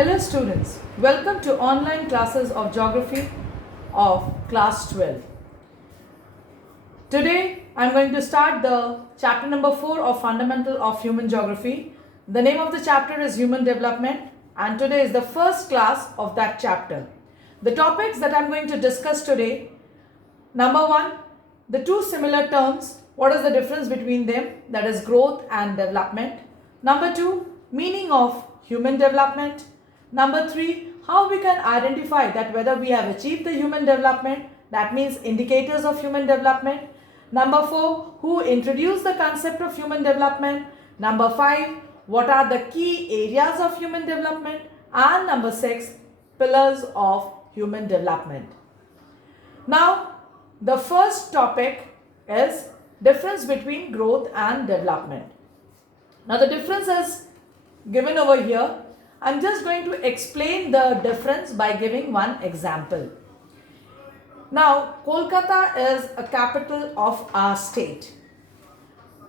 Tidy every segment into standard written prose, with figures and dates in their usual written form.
Hello students, welcome to online classes of geography of class 12. Today I am going to start the chapter number 4 of Fundamental of Human Geography. The name of the chapter is Human Development and today is the first class of that chapter. The topics that I am going to discuss today: number 1, the two similar terms, what is the difference between them, that is growth and development. Number 2, meaning of human development. Number 3, how we can identify that whether we have achieved the human development, that means indicators of human development. Number 4, who introduced the concept of human development. Number 5, what are the key areas of human development. And number 6, pillars of human development. Now, the first topic is difference between growth and development. Now, the difference is given over here. I'm just going to explain the difference by giving one example. Now, Kolkata is a capital of our state.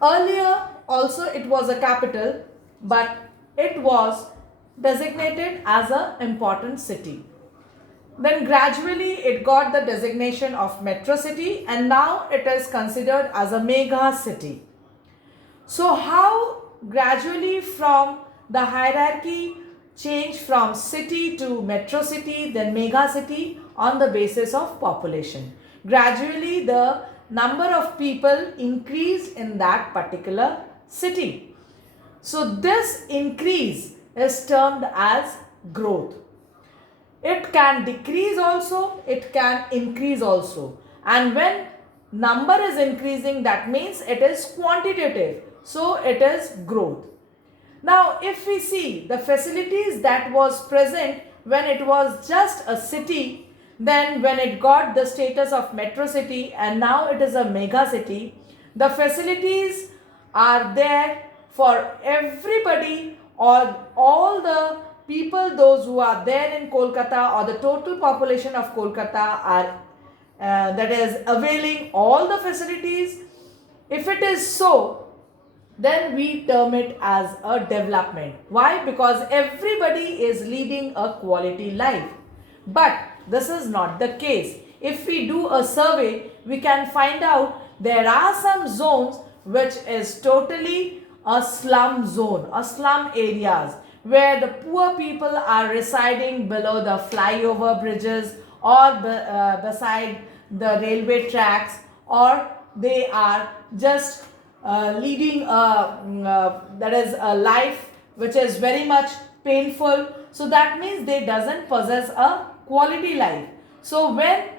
Earlier also it was a capital, but it was designated as an important city. Then gradually it got the designation of metro city and now it is considered as a mega city. So how gradually from the hierarchy change from city to metro city, then mega city on the basis of population. Gradually the number of people increased in that particular city. So this increase is termed as growth. It can decrease also, it can increase also. And when number is increasing, that means it is quantitative. So it is growth. Now, if we see the facilities that was present when it was just a city, then when it got the status of metro city and now it is a mega city, the facilities are there for everybody or all the people, those who are there in Kolkata, or the total population of Kolkata are that is availing all the facilities. If it is so, then we term it as a development. Why? Because everybody is leading a quality life. But this is not the case. If we do a survey, we can find out there are some zones which is totally a slum zone, a slum areas, where the poor people are residing below the flyover bridges or beside the railway tracks, or they are just leading that is a life which is very much painful. So that means they doesn't possess a quality life. So when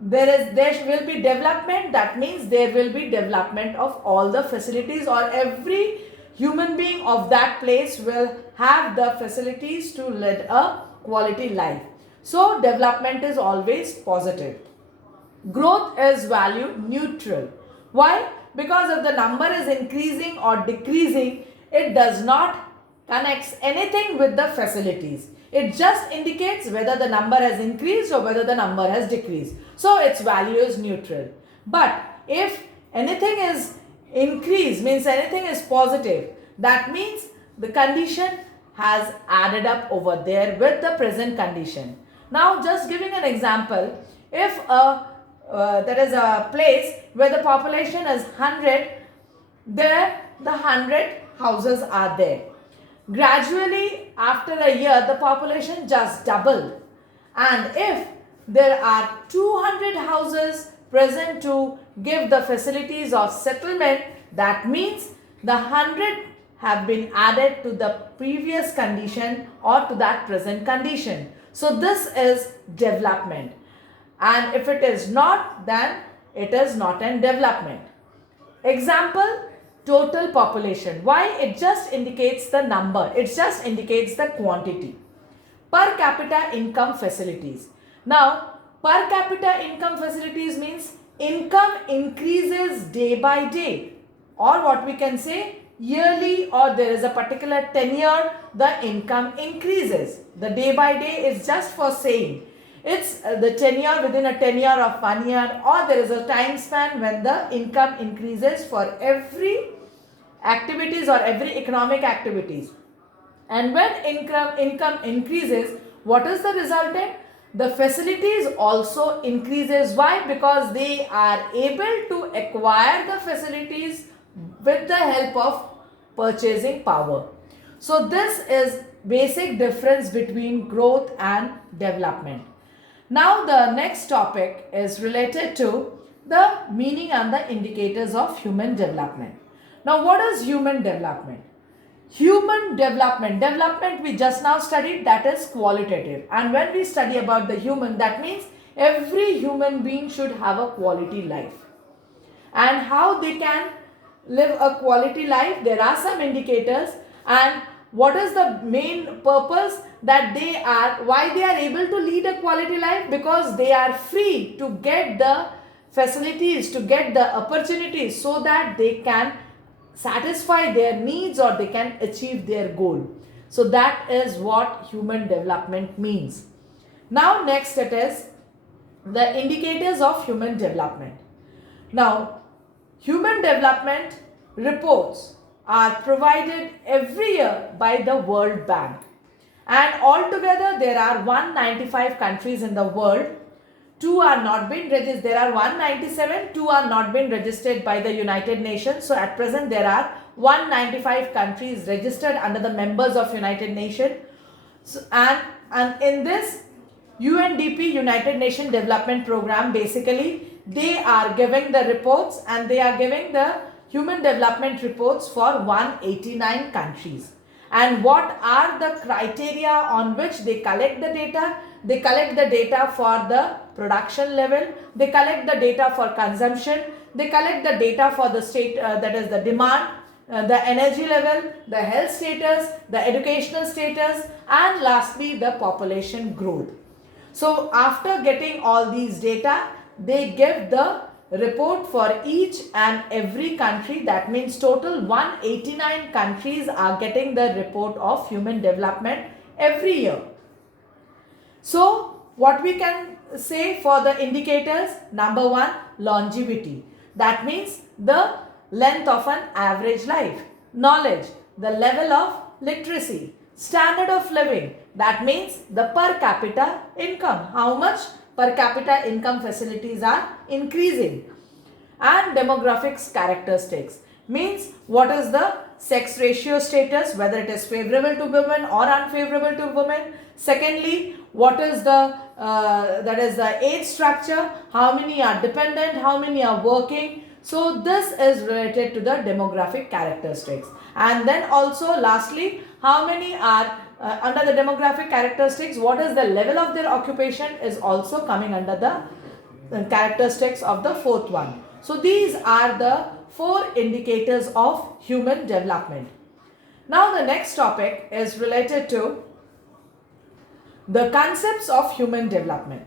there will be development, that means there will be development of all the facilities, or every human being of that place will have the facilities to lead a quality life. So development is always positive. Growth is value neutral. Why? Because if the number is increasing or decreasing, it does not connect anything with the facilities. It just indicates whether the number has increased or whether the number has decreased. So its value is neutral. But if anything is increased, means anything is positive, that means the condition has added up over there with the present condition. Now just giving an example, if there is a place where the population is 100, there the 100 houses are there. Gradually after a year the population just doubled, and if there are 200 houses present to give the facilities of settlement, that means the 100 have been added to the previous condition or to that present condition. So this is development. And if it is not, then it is not an development. Example, total population. Why? It just indicates the number. It just indicates the quantity. Per capita income facilities. Now, per capita income facilities means income increases day by day, or what we can say yearly, or there is a particular tenure, the income increases. The day by day is just for saying. It's the tenure within a tenure of 1 year, or there is a time span when the income increases for every activities or every economic activities. And when income increases, what is the resultant? The facilities also increases. Why? Because they are able to acquire the facilities with the help of purchasing power. So this is basic difference between growth and development. Now the next topic is related to the meaning and the indicators of human development. Now what is human development? Human development we just now studied, that is qualitative, and when we study about the human, that means every human being should have a quality life. And how they can live a quality life, there are some indicators. And what is the main purpose that why they are able to lead a quality life? Because they are free to get the facilities, to get the opportunities, so that they can satisfy their needs or they can achieve their goal. So that is what human development means. Now next it is the indicators of human development. Now human development reports are provided every year by the World Bank, and altogether there are 195 countries in the world. Two are not been registered. There are 197. Two are not been registered by the United Nations. So at present there are 195 countries registered under the members of United Nations. So, and in this UNDP, United Nations Development Program, basically they are giving the reports, and they are giving the human development reports for 189 countries. And what are the criteria on which they collect the data? They collect the data for the production level, they collect the data for consumption, they collect the data for the state, that is the demand, the energy level, the health status, the educational status, and lastly the population growth. So after getting all these data, they give the report for each and every country. That means total 189 countries are getting the report of human development every year. So what we can say for the indicators: number one, longevity. That means the length of an average life. Knowledge, the level of literacy. Standard of living, that means the per capita income, how much per capita income facilities are increasing. And demographics characteristics, means what is the sex ratio status, whether it is favorable to women or unfavorable to women. Secondly, what is the that is the age structure, how many are dependent, how many are working. So this is related to the demographic characteristics. And then also lastly, how many are under the demographic characteristics, what is the level of their occupation is also coming under the characteristics of the fourth one. So these are the 4 indicators of human development. Now the next topic is related to the concepts of human development.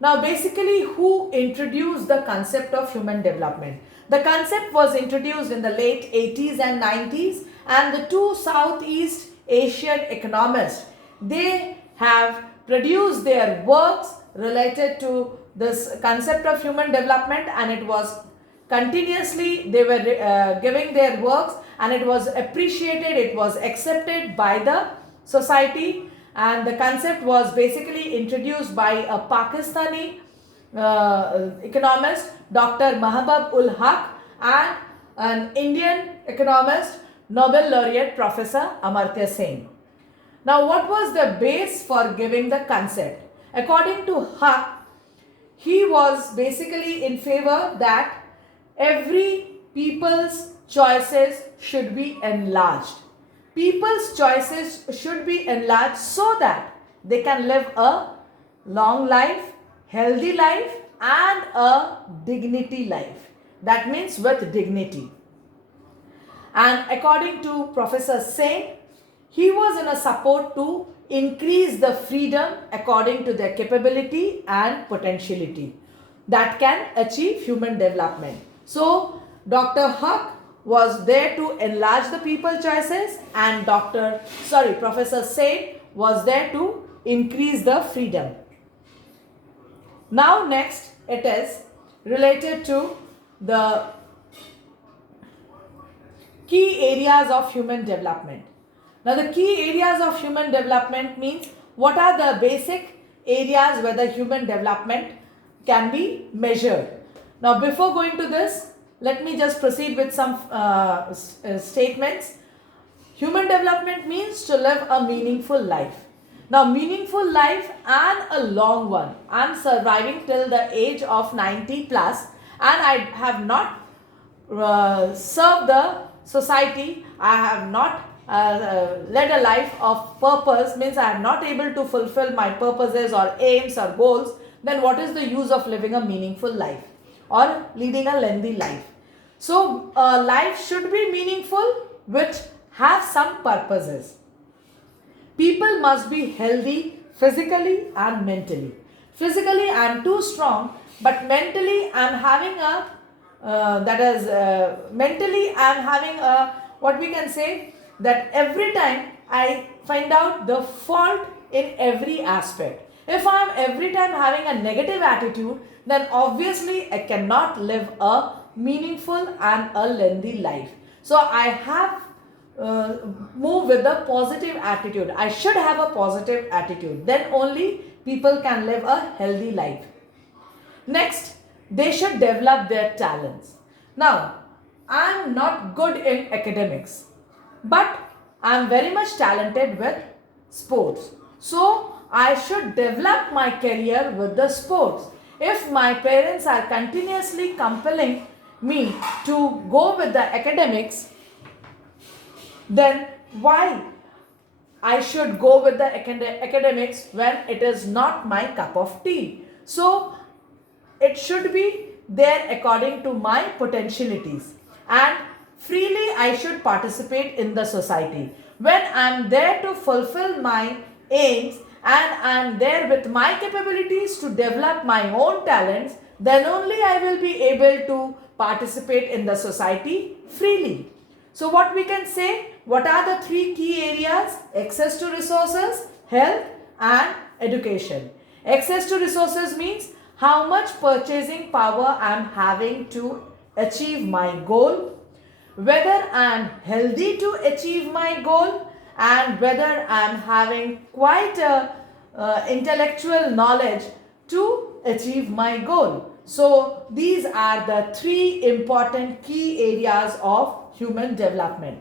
Now basically, who introduced the concept of human development? The concept was introduced in the late 80s and 90s, and the 2 Southeast Asian economists, they have produced their works related to this concept of human development, and it was continuously they were giving their works, and it was appreciated, it was accepted by the society. And the concept was basically introduced by a Pakistani economist, Dr. Mahbub ul Haq, and an Indian economist, Nobel laureate Professor Amartya Sen. Now what was the base for giving the concept? According to Haq, he was basically in favor that every people's choices should be enlarged. People's choices should be enlarged so that they can live a long life, healthy life, and a dignity life. That means with dignity. And according to Professor Sen, he was in a support to increase the freedom according to their capability and potentiality that can achieve human development. So Dr. Haq was there to enlarge the people's choices, and Professor Sen was there to increase the freedom. Now next it is related to the key areas of human development. Now, the key areas of human development means what are the basic areas where the human development can be measured. Now, before going to this, let me just proceed with some statements. Human development means to live a meaningful life. Now, meaningful life and a long one. I am surviving till the age of 90 plus and I have not served the society. I have not led a life of purpose, means I am not able to fulfill my purposes or aims or goals. Then what is the use of living a meaningful life or leading a lengthy life? So, life should be meaningful, which have some purposes. People must be healthy physically and mentally. Physically I am too strong, but mentally I am having a mentally I am having a, what we can say, that every time I find out the fault in every aspect. If I am every time having a negative attitude, then obviously I cannot live a meaningful and a lengthy life. So I have move with a positive attitude. I should have a positive attitude. Then only people can live a healthy life. Next, they should develop their talents. Now, I am not good in academics, but I am very much talented with sports. So, I should develop my career with the sports. If my parents are continuously compelling me to go with the academics, then why I should go with the academics when it is not my cup of tea? So, it should be there according to my potentialities, and freely I should participate in the society. When I am there to fulfill my aims and I am there with my capabilities to develop my own talents, then only I will be able to participate in the society freely. So what we can say, what are the three key areas? Access to resources, health and education. Access to resources means how much purchasing power I am having to achieve my goal, whether I am healthy to achieve my goal, and whether I am having quite a intellectual knowledge to achieve my goal. So these are the three important key areas of human development.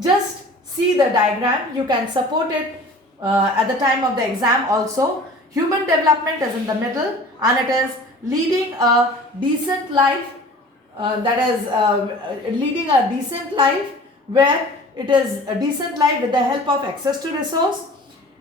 Just see the diagram. You can support it at the time of the exam also. Human development is in the middle and it is leading a decent life, leading a decent life where it is a decent life with the help of access to resource.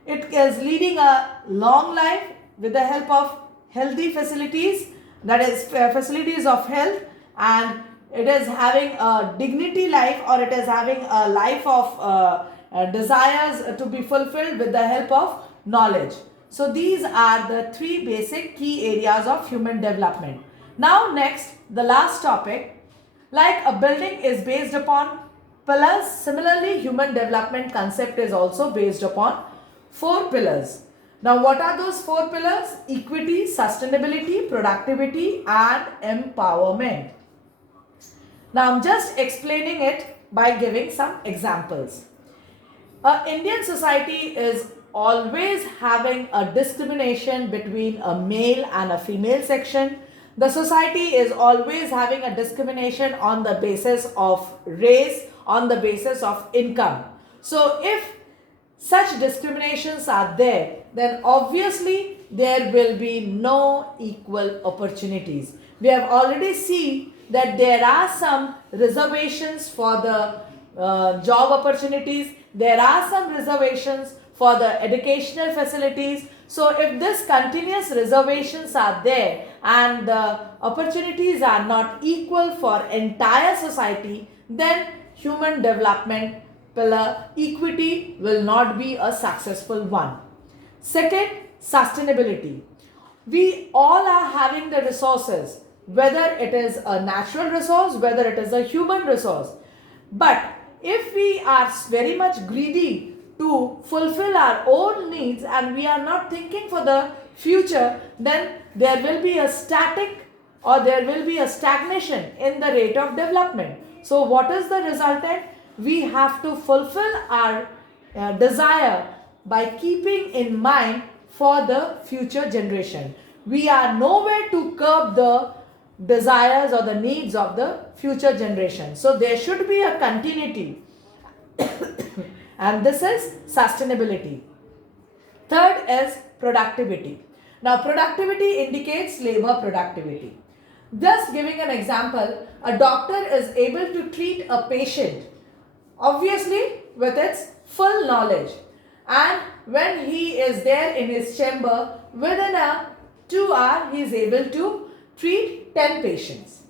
It is leading a long life with the help of healthy facilities, that is facilities of health, and it is having a dignity life, or it is having a life of desires to be fulfilled with the help of knowledge. So these are the three basic key areas of human development. Now next, the last topic, like a building is based upon pillars, similarly human development concept is also based upon 4 pillars. Now what are those 4 pillars? Equity, sustainability, productivity and empowerment. Now I'm just explaining it by giving some examples. Indian society is always having a discrimination between a male and a female section. The society is always having a discrimination on the basis of race, on the basis of income. So if such discriminations are there, then obviously there will be no equal opportunities. We have already seen that there are some reservations for the job opportunities, there are some reservations for the educational facilities. So if this continuous reservations are there and the opportunities are not equal for entire society, then human development pillar equity will not be a successful one. Second, sustainability. We all are having the resources, whether it is a natural resource, whether it is a human resource. But if we are very much greedy to fulfill our own needs and we are not thinking for the future, then there will be a static or there will be a stagnation in the rate of development. So what is the resultant? we have to fulfill our desire by keeping in mind for the future generation. We are nowhere to curb the desires or the needs of the future generation. So there should be a continuity and this is sustainability. Third is productivity. Now productivity indicates labor productivity. Just giving an example, a doctor is able to treat a patient obviously with its full knowledge, and when he is there in his chamber within a 2 hour he is able to treat 10 patients.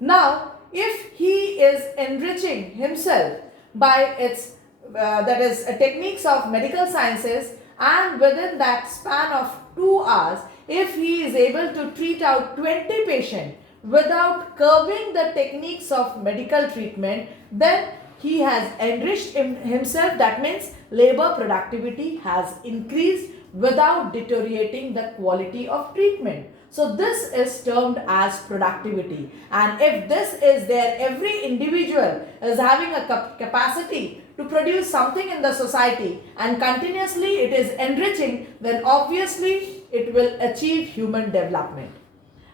Now if he is enriching himself by its that is techniques of medical sciences, and within that span of 2 hours if he is able to treat out 20 patients without curbing the techniques of medical treatment, then he has enriched himself. That means labor productivity has increased without deteriorating the quality of treatment. So this is termed as productivity, and if this is there, every individual is having a capacity to produce something in the society and continuously it is enriching, then obviously it will achieve human development.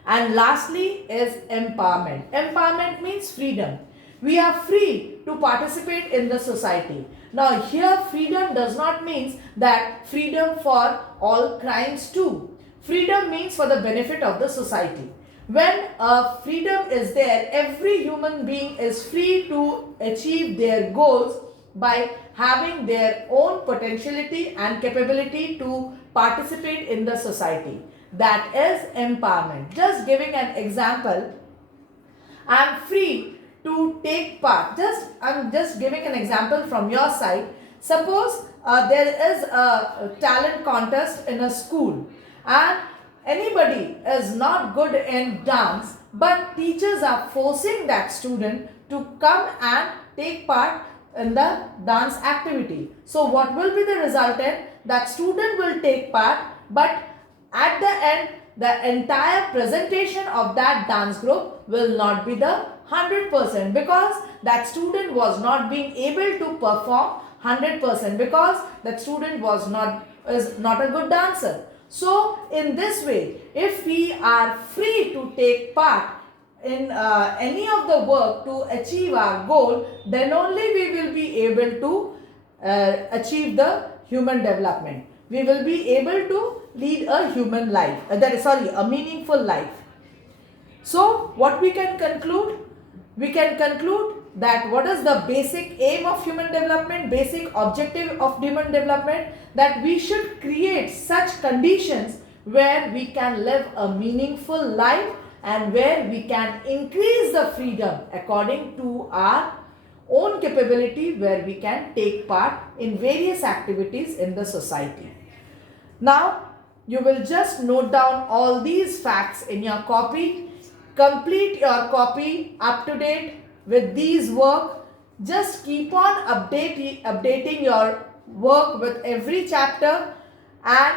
And lastly is empowerment. Empowerment means freedom. We are free to participate in the society. Now here freedom does not mean that freedom for all crimes too. Freedom means for the benefit of the society. When freedom is there, every human being is free to achieve their goals by having their own potentiality and capability to participate in the society. That is empowerment. Just giving an example, I am free to take part. I'm just giving an example from your side. Suppose there is a talent contest in a school and anybody is not good in dance, but teachers are forcing that student to come and take part in the dance activity. So what will be the resultant? That student will take part, but at the end the entire presentation of that dance group will not be the 100% because that student was not being able to perform 100% because that student is not a good dancer. So in this way, if we are free to take part in any of the work to achieve our goal, then only we will be able to achieve the human development. We will be able to lead a human life, a meaningful life. So what we can conclude? We can conclude that what is the basic aim of human development, basic objective of human development, that we should create such conditions where we can live a meaningful life and where we can increase the freedom according to our own capability, where we can take part in various activities in the society. Now you will just note down all these facts in your copy. Complete your copy up to date with these work. Just keep on updating your work with every chapter, and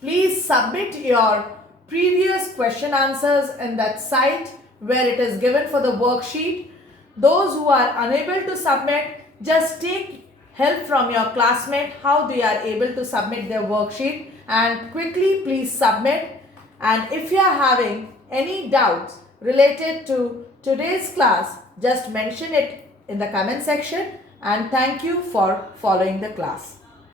please submit your previous question answers in that site where it is given for the worksheet. Those who are unable to submit, just take help from your classmate how they are able to submit their worksheet, and quickly please submit. And if you are having any doubts related to today's class, just mention it in the comment section, and thank you for following the class.